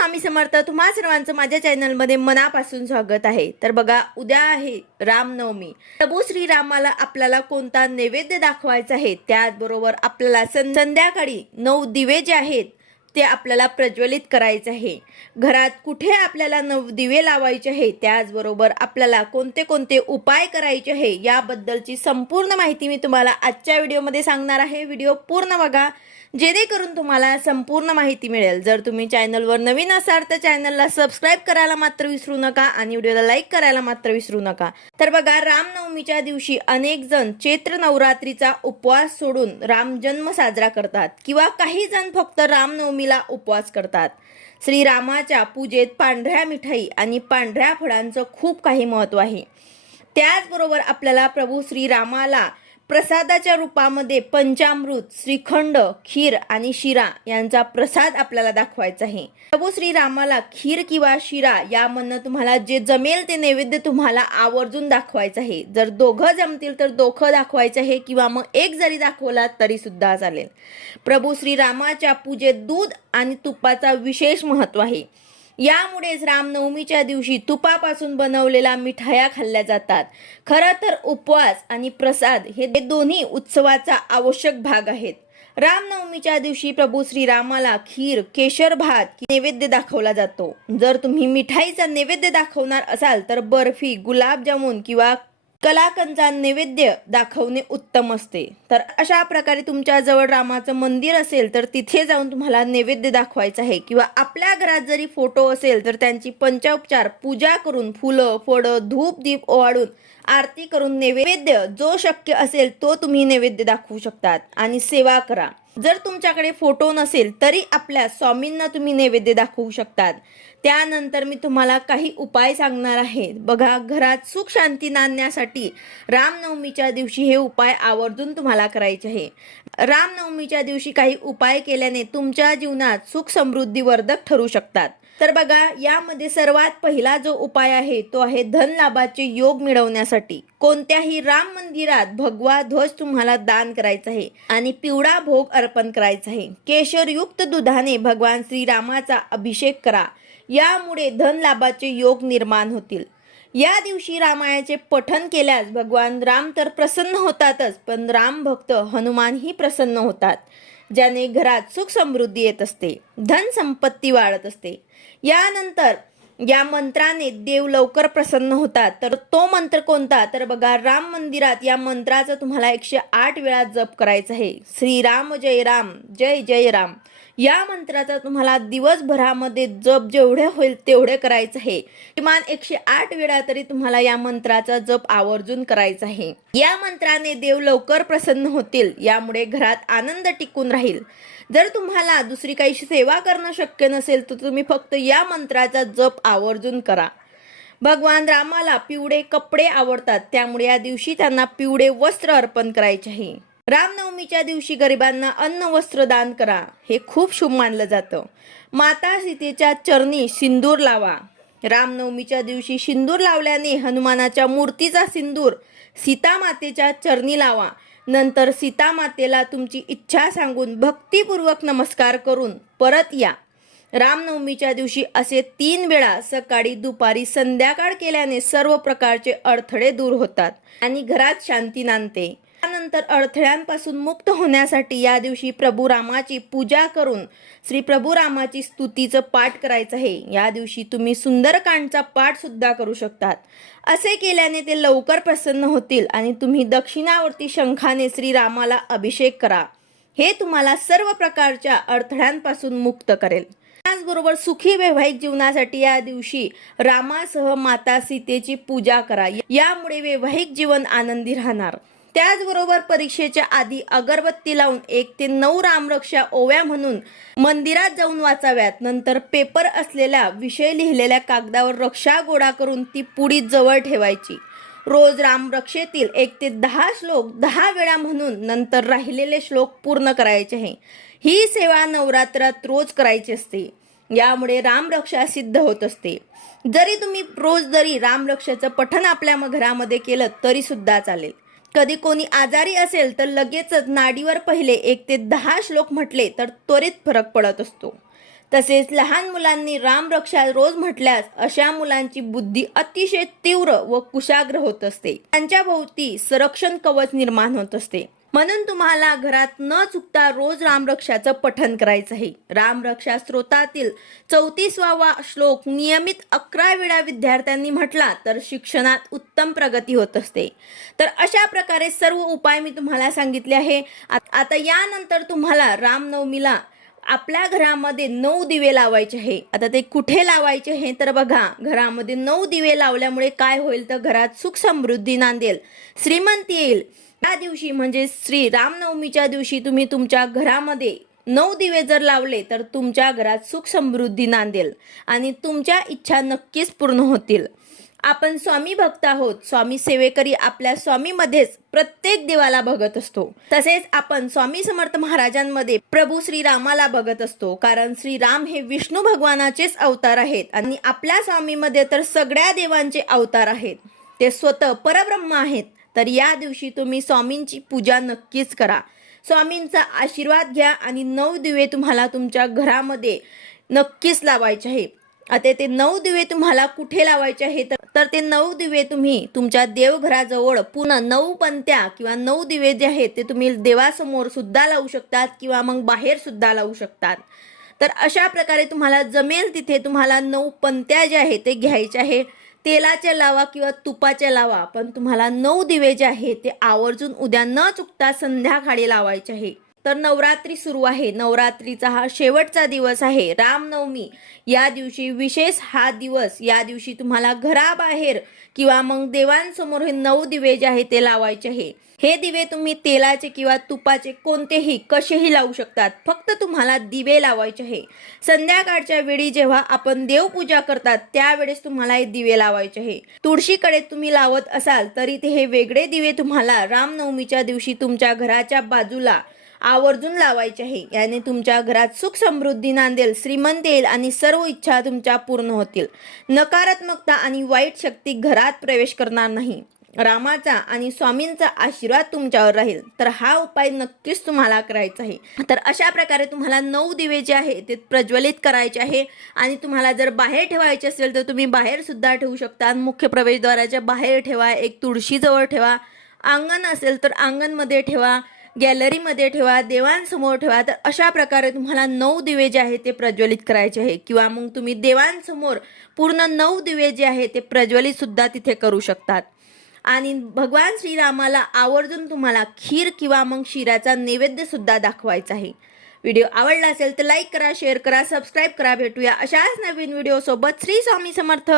स्वामी समर्थ तुम्हा सर्वांचं माझ्या चॅनलमध्ये मनापासून स्वागत आहे. तर बघा उद्या आहे रामनवमी. प्रभू श्रीरामाला आपल्याला कोणता नैवेद्य दाखवायचा आहे त्याचबरोबर आपल्याला सं- संध्याकाळी नऊ दिवे जे आहेत ते आपल्याला प्रज्वलित करायचे आहे. घरात कुठे आपल्याला नव दिवे लावायचे आहे त्याचबरोबर आपल्याला कोणते कोणते उपाय करायचे आहे याबद्दलची संपूर्ण माहिती मी तुम्हाला आजच्या व्हिडिओमध्ये सांगणार आहे. व्हिडिओ पूर्ण बघा. जेणेकरून तुम्हाला संपूर्ण माहिती मिळेल. जर तुम्ही चॅनलवर नवीन असाल तर चॅनलला सबस्क्राईब करायला मात्र विसरू नका आणि व्हिडिओला लाईक करायला मात्र विसरू नका. तर बघा रामनवमीच्या दिवशी अनेक जण चैत्र नवरात्रीचा उपवास सोडून रामजन्म साजरा करतात किंवा काही जण फक्त रामनवमीला उपवास करतात. श्रीरामाच्या पूजेत पांढऱ्या मिठाई आणि पांढऱ्या फळांचं खूप काही महत्त्व आहे. त्याचबरोबर आपल्याला प्रभू श्रीरामाला प्रसादाच्या रूपामध्ये पंचामृत श्रीखंड खीर आणि शिरा यांचा प्रसाद आपल्याला दाखवायचा आहे. प्रभू श्रीरामाला खीर किंवा शिरा यामधनं तुम्हाला जे जमेल ते नैवेद्य तुम्हाला आवर्जून दाखवायचं आहे. जर दोघं जमतील तर दोघं दाखवायचं आहे किंवा मग एक जरी दाखवला तरी सुद्धा चालेल. प्रभू श्रीरामाच्या पूजेत दूध आणि तुपाचा विशेष महत्त्व आहे. यामुळेच रामनवमीच्या दिवशी तुपापासून बनवलेल्या मिठाया खाल्ल्या जातात. खरं तर उपवास आणि प्रसाद हे दोन्ही उत्सवाचा आवश्यक भाग आहेत. रामनवमीच्या दिवशी प्रभू श्रीरामाला खीर केशर भात नैवेद्य दाखवला जातो. जर तुम्ही मिठाईचा नैवेद्य दाखवणार असाल तर बर्फी गुलाबजामुन किंवा कलाकंचा नैवेद्य दाखवणे उत्तम असते. तर अशा प्रकारे तुमच्या जवळ रामाचं मंदिर असेल तर तिथे जाऊन तुम्हाला नैवेद्य दाखवायचं आहे. किंवा आपल्या घरात जरी फोटो असेल तर त्यांची पंचोपचार पूजा करून फुलं फळं धूप दीप ओवाळून आरती करून नैवेद्य जो शक्य असेल तो तुम्ही नैवेद्य दाखवू शकतात. आणि सेवा करा. जर तुमच्याकडे फोटो नसेल तरी आपल्या स्वामींना तुम्ही नैवेद्य दाखवू शकतात. त्यानंतर मी तुम्हाला काही उपाय सांगणार आहे. बघा घरात सुख शांती नांदण्यासाठी रामनवमीच्या दिवशी हे उपाय आवर्जून तुम्हाला करायचे आहे. रामनवमीच्या दिवशी काही उपाय केल्याने तुमच्या जीवनात सुख समृद्धी वर्धक ठरू शकतात. तर बघा यामध्ये सर्वात पहिला जो उपाय आहे तो आहे धन लाभाचे योग मिळवण्यासाठी. कोणत्याही राम मंदिरात भगवा ध्वज तुम्हाला दान करायचा आहे आणि पिवळा भोग अर्पण करायचा आहे. केशरयुक्त दुधाने भगवान श्रीरामाचा अभिषेक करा. यामुळे धन लाभाचे योग निर्माण होतील. या दिवशी रामायणाचे पठन केल्यास भगवान राम तर प्रसन्न होतातच पण राम भक्त हनुमानही प्रसन्न होतात. ज्याने घरात सुख समृद्धी येत असते धन संपत्ती वाढत असते. यानंतर या मंत्राने देव लवकर प्रसन्न होतात. तर तो मंत्र कोणता? तर बघा राम मंदिरात या मंत्राचा तुम्हाला एकशे आठ वेळा जप करायचा आहे. श्रीराम जय राम जय जय राम. या मंत्राचा तुम्हाला दिवसभरामध्ये जप जेवढे होईल तेवढे करायचं आहे. किमान एकशे आठ वेळा तरी तुम्हाला या मंत्राचा जप आवर्जून करायचा आहे. या मंत्राने देव लवकर प्रसन्न होतील यामुळे घरात आनंद टिकून राहील. जर तुम्हाला दुसरी काही सेवा करणं शक्य नसेल तर तुम्ही फक्त या मंत्राचा जप आवर्जून करा. भगवान रामाला पिवळे कपडे आवडतात त्यामुळे या दिवशी त्यांना पिवळे वस्त्र अर्पण करायचे आहे. रामनवमीच्या दिवशी गरिबांना अन्न वस्त्र दान करा. हे खूप शुभ मानलं जातं. माता सीतेच्या चरणी सिंदूर लावा. रामनवमीच्या दिवशी सिंदूर लावल्याने हनुमानाच्या मूर्तीचा सिंदूर सीतामातेच्या चरणी लावा. नंतर सीतामातेला तुमची इच्छा सांगून भक्तिपूर्वक नमस्कार करून परत या. रामनवमीच्या दिवशी असे तीन वेळा सकाळी दुपारी संध्याकाळ केल्याने सर्व प्रकारचे अडथळे दूर होतात आणि घरात शांती नांदते. त्यानंतर अडथळ्यांपासून मुक्त होण्यासाठी या दिवशी प्रभू रामाची पूजा करून श्री प्रभू रामाची स्तुतीचं पाठ करायचं आहे. या दिवशी तुम्ही सुंदरकांडचा पाठसुद्धा करू शकतात. असे केल्याने ते लवकर प्रसन्न होतील आणि तुम्ही दक्षिणावर्ती शंखाने श्रीरामाला अभिषेक करा. हे तुम्हाला सर्व प्रकारच्या अडथळ्यांपासून मुक्त करेल. त्याचबरोबर सुखी वैवाहिक जीवनासाठी या दिवशी रामासह माता सीतेची पूजा करा. यामुळे वैवाहिक जीवन आनंदी राहणार. त्याचबरोबर परीक्षेच्या आधी अगरबत्ती लावून एक ते नऊ रामरक्षा ओव्या म्हणून मंदिरात जाऊन वाचाव्यात. नंतर पेपर असलेल्या विषय लिहिलेल्या कागदावर रक्षा गोळा करून ती पुढी जवळ ठेवायची. रोज रामरक्षेतील एक ते दहा श्लोक दहा वेळा म्हणून नंतर राहिलेले श्लोक पूर्ण करायचे आहे. ही सेवा नवरात्रात रोज करायची असते. यामुळे रामरक्षा सिद्ध होत असते. जरी तुम्ही रोज जरी रामरक्षाचं पठण आपल्या घरामध्ये केलं तरी सुद्धा चालेल. कधी कोणी आजारी असेल तर लगेचच नाडीवर पहिले एक ते दहा श्लोक म्हटले तर त्वरित फरक पडत असतो. तसेच लहान मुलांनी रामरक्षा रोज म्हटल्यास अशा मुलांची बुद्धी अतिशय तीव्र व कुशाग्र होत असते. त्यांच्या भोवती संरक्षण कवच निर्माण होत असते. म्हणून तुम्हाला घरात न चुकता रोज रामरक्षाचं पठन करायचं आहे रामरक्षा स्त्रोतातील चौतीसवा श्लोक नियमित अकरा वेळा विद्यार्थ्यांनी म्हटला तर शिक्षणात उत्तम प्रगती होत असते. तर अशा प्रकारे सर्व उपाय मी तुम्हाला सांगितले आहे. आता यानंतर तुम्हाला रामनवमीला आपल्या घरामध्ये नऊ दिवे लावायचे आहे. आता ते कुठे लावायचे हे तर बघा घरामध्ये नऊ दिवे लावल्यामुळे काय होईल तर घरात सुख समृद्धी नांदेल. श्रीमंती येईल. त्या दिवशी म्हणजे श्री रामनवमीच्या दिवशी तुम्ही तुमच्या घरामध्ये नऊ दिवे जर लावले तर तुमच्या घरात सुख समृद्धी नांदेल आणि तुमच्या इच्छा नक्कीच पूर्ण होतील. आपण स्वामी भक्त आहोत स्वामी सेवेकरी आपल्या स्वामीमध्येच प्रत्येक देवाला बघत असतो. तसेच आपण स्वामी समर्थ महाराजांमध्ये प्रभू श्रीरामाला बघत असतो कारण श्रीराम हे विष्णू भगवानाचेच अवतार आहेत आणि आपल्या स्वामीमध्ये तर सगळ्या देवांचे अवतार आहेत. ते स्वतः परब्रह्म आहेत. तर या दिवशी तुम्ही स्वामींची पूजा नक्कीच करा. स्वामींचा आशीर्वाद घ्या आणि नऊ दिवे तुम्हाला तुमच्या घरामध्ये नक्कीच लावायचे आहे. आता ते नऊ दिवे तुम्हाला कुठे लावायचे आहे? तर- ते नऊ दिवे तुम्ही तुमच्या देवघराजवळ पुन्हा नऊ पंत्या किंवा नऊ दिवे जे आहेत ते तुम्ही देवासमोर सुद्धा लावू शकतात किंवा मग बाहेर सुद्धा लावू शकतात. तर अशा प्रकारे तुम्हाला जमेल तिथे तुम्हाला नऊ पंत्या ज्या आहेत ते घ्यायचे आहे. तेलाच्या लावा किंवा तुपाच्या लावा पण तुम्हाला नऊ दिवे जे आहे ते आवर्जून उद्या न चुकता संध्याकाळी लावायचे आहे. तर नवरात्री सुरू आहे. नवरात्रीचा हा शेवटचा दिवस आहे. रामनवमी. या दिवशी विशेष हा दिवस. या दिवशी तुम्हाला घराबाहेर किंवा मग देवांसमोर हे नऊ दिवे जे आहे ते लावायचे आहे. हे दिवे तुम्ही तेलाचे किंवा तुपाचे कोणतेही कसेही लावू शकतात. फक्त तुम्हाला दिवे लावायचे आहे. संध्याकाळच्या वेळी जेव्हा आपण देवपूजा करतात त्यावेळेस तुम्हाला हे दिवे लावायचे आहे. तुळशीकडे तुम्ही लावत असाल तरी ते हे वेगळे दिवे तुम्हाला रामनवमीच्या दिवशी तुमच्या घराच्या बाजूला आवर्जून लावायचे आहे. याने तुमच्या घरात सुख समृद्धी नांदेल श्रीमंत येईल आणि सर्व इच्छा तुमच्या पूर्ण होतील. नकारात्मकता आणि वाईट शक्ती घरात प्रवेश करणार नाही. रामाचा आणि स्वामींचा आशीर्वाद तुमच्यावर राहील. तर हा उपाय नक्कीच तुम्हाला करायचा आहे. तर अशा प्रकारे तुम्हाला नऊ दिवे जे आहे ते प्रज्वलित करायचे आहे. आणि तुम्हाला जर बाहेर ठेवायचे असेल तर तुम्ही बाहेर सुद्धा ठेवू शकता. मुख्य प्रवेशद्वाराच्या बाहेर ठेवा एक तुळशीजवळ ठेवा. अंगण असेल तर अंगणमध्ये ठेवा गॅलरीमध्ये ठेवा देवांसमोर ठेवा. तर अशा प्रकारे तुम्हाला नऊ दिवे जे आहे ते प्रज्वलित करायचे आहे. किंवा मग तुम्ही देवांसमोर पूर्ण नऊ दिवे जे आहे ते प्रज्वलित सुद्धा तिथे करू शकतात. आणि भगवान श्रीरामाला आवर्जून तुम्हाला खीर किंवा मग शिराचा नैवेद्यसुद्धा दाखवायचा आहे. व्हिडिओ आवडला असेल तर लाईक करा शेअर करा सबस्क्राईब करा. भेटूया अशाच नवीन व्हिडिओसोबत. श्री स्वामी समर्थ.